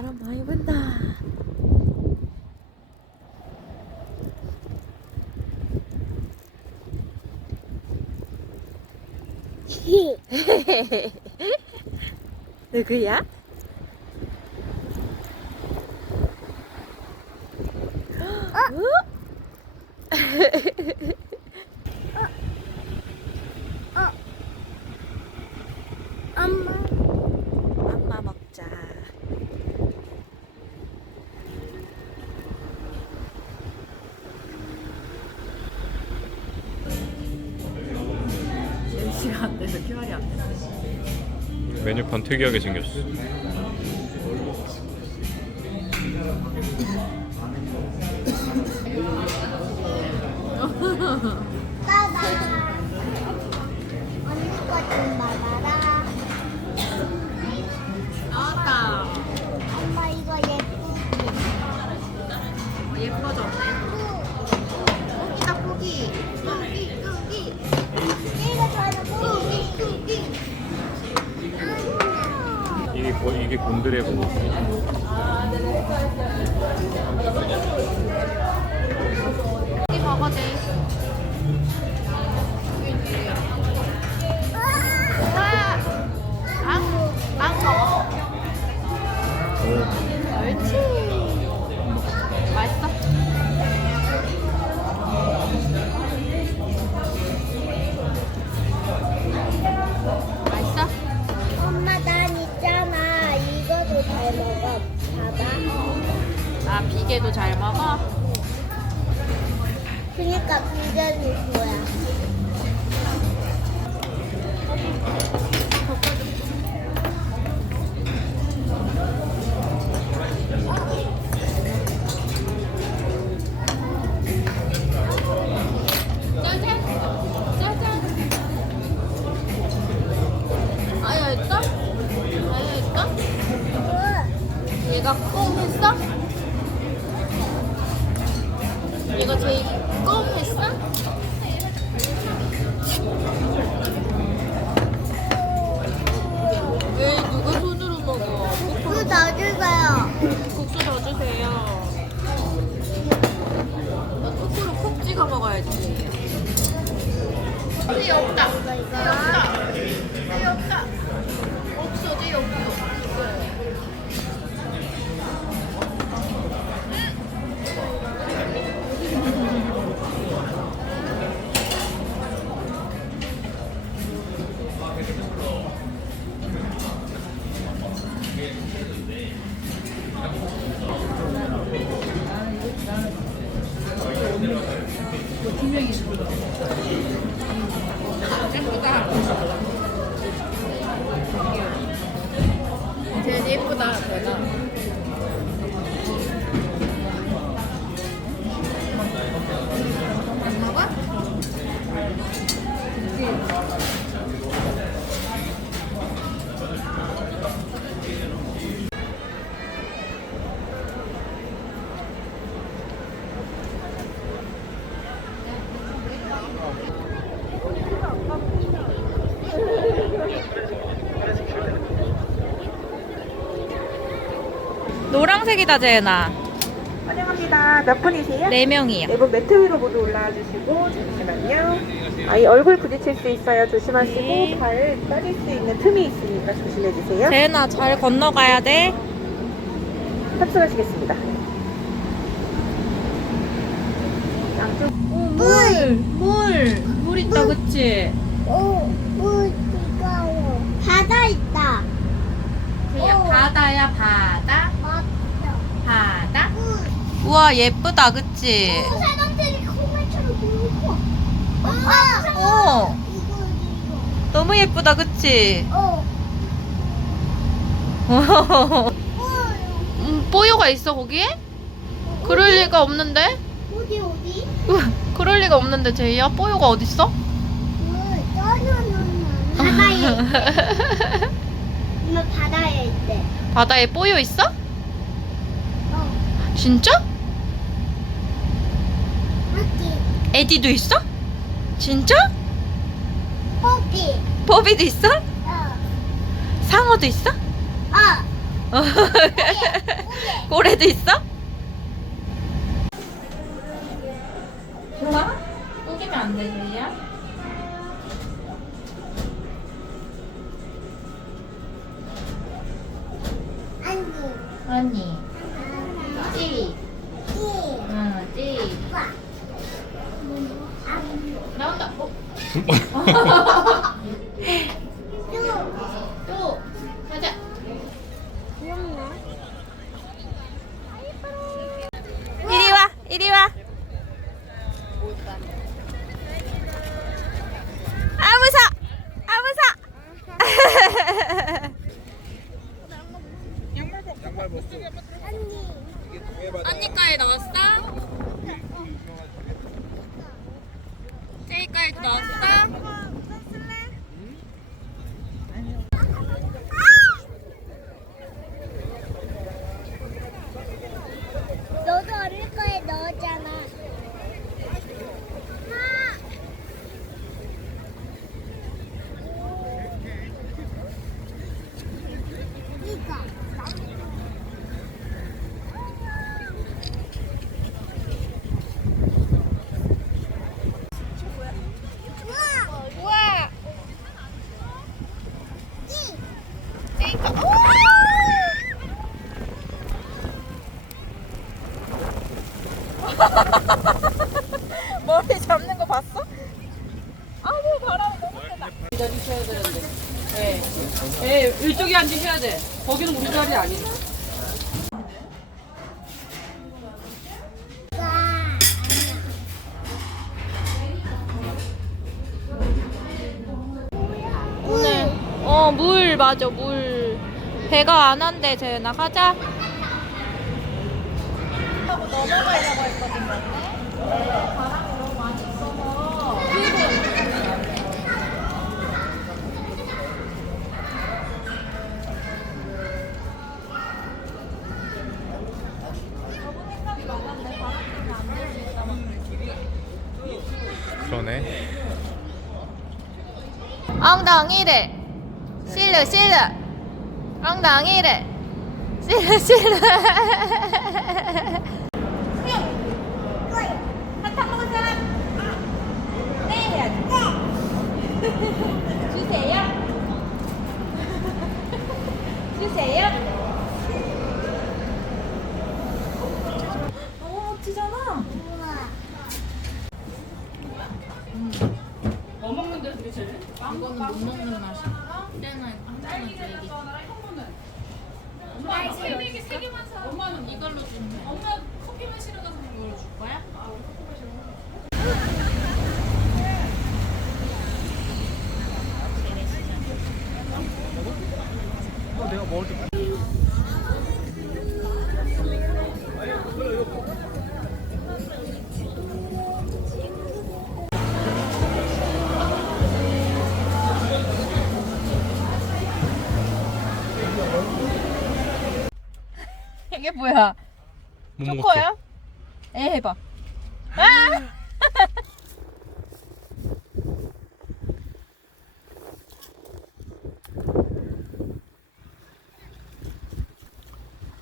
바람 많이 분다. 누구야? 메뉴판 특이하게 생겼어. 따 이게 고, 이게 곤드레 버거. 고기 먹어대. 잘 먹어? 찌 없다. 찌 노란색이다 재은아. 환영합니다. 몇 분이세요? 네 명이요. 네분 매트 위로 모두 올라와 주시고 잠시만요. 아이 얼굴 부딪힐 수 있어요. 조심하시고 네. 발 빠질 수 있는 틈이 있으니까 조심해 주세요. 재은아 잘 건너가야 돼. 탑승하시겠습니다. 양쪽 물, 물, 물 있다 그치? 오, 물 뜨거워. 바다 있다. 바다야. 바다. 물. 우와 예쁘다 그치? 사람들이 콩알처럼 보이고. 엄마. 어 이거 이거. 너무 예쁘다 그치? 어. 물. 음, 뽀요가 있어, 거기에? 그럴 리가 없는데? 어디 어디? 그럴 리가 없는데, 제이야? 뽀요가 어딨어? 물. 떠나는 바다에 있대. 엄마 바다에 있대. 바다에 뽀요 있어? 어. 진짜? 에디도 있어? 진짜? 뽀삐. 버비도 있어? 어. 상어도 있어? 어. 어. 고래도 있어? 좋아? 꾸기면 안 돼, 조이야? 아니. 아니. 또 가자. 이리 와, 이리 와. 아 무서, 아 무서. 언니까지 나왔어? 제이까지 나왔 어? 너도 어릴 거에 넣었잖아. 이거. 우와! 머리 잡는 거 봤어? 아우 바람 너무 세다. 기다리셔야 되는데. 예. 예, 이쪽에 앉으셔야 돼. 거기는 우리 자리. 오늘 어물 맞아 물 배가 안 한대 재현아 가자 그러네. 엉덩이를. 실루 실루. 엉덩이를 멋지잖아 뭐 도대체? 이거는 못 먹는 맛이야. 때는 한 잔은 얘기. 엄마 세 개세 개만 사. 엄마는 이걸로 좀. 엄마 커피 마시러 가서 이걸로 줄 거야? 내가 먹을 때 뭐야 못 초코야? 에 해봐 아!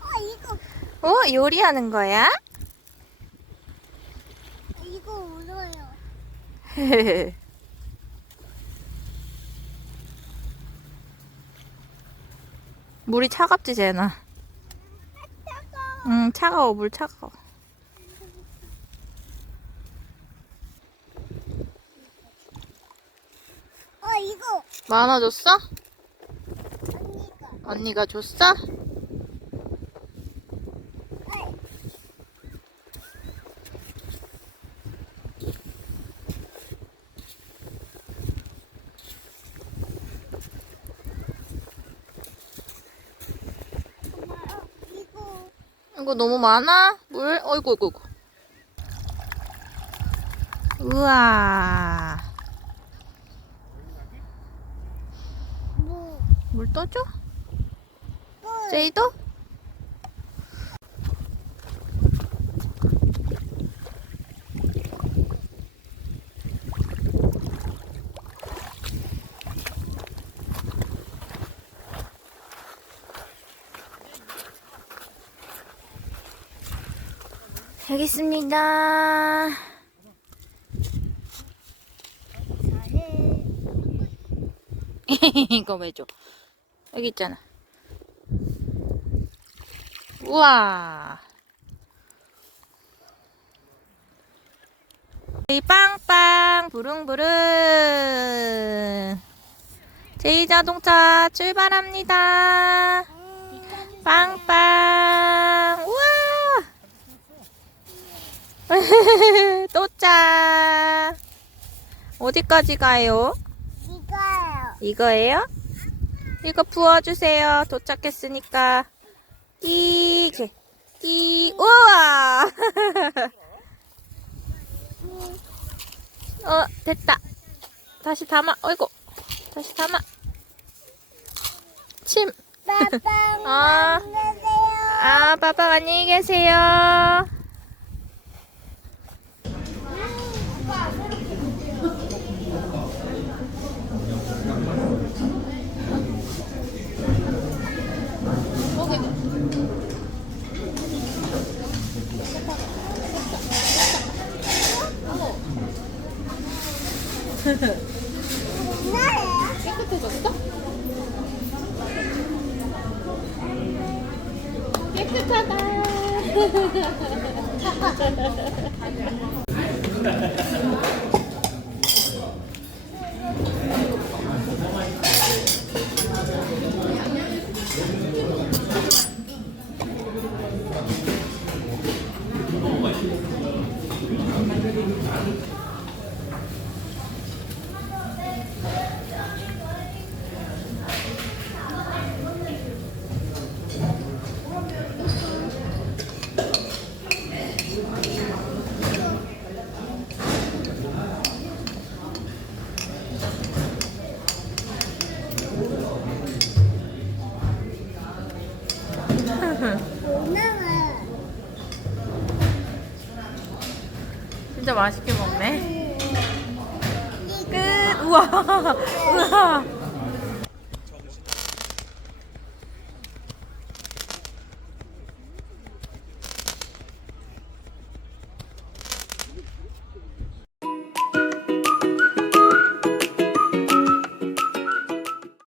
어, 이거, 어 요리하는 거야? 이거 울어요. 물이 차갑지 재나 응 차가워 물 차가워 어, 이거. 만화 줬어? 언니가. 언니가 줬어? 엄마, 어, 이거. 이거 너무 많아? 물? 어이구 어이구 어이구 우와 뭐, 물 떠줘? 물. 제이도? 잘해. 이거 왜 줘? 여기 있잖아. 우와. 제이 빵빵 부릉부릉 제이 자동차 출발합니다 빵빵 우와 도착 어디까지 가요? 이거요. 이거예요? 이거 부어주세요. 도착했으니까. 이게, 이, 우와! 어, 됐다. 다시 담아. 어이구. 다시 담아. 침. 빠빵 아, 안녕하세요. 아, 빠빠 안녕히 계세요. 깨끗하다. 오늘은 진짜 맛있게 먹네. 끝! 우와! 우와!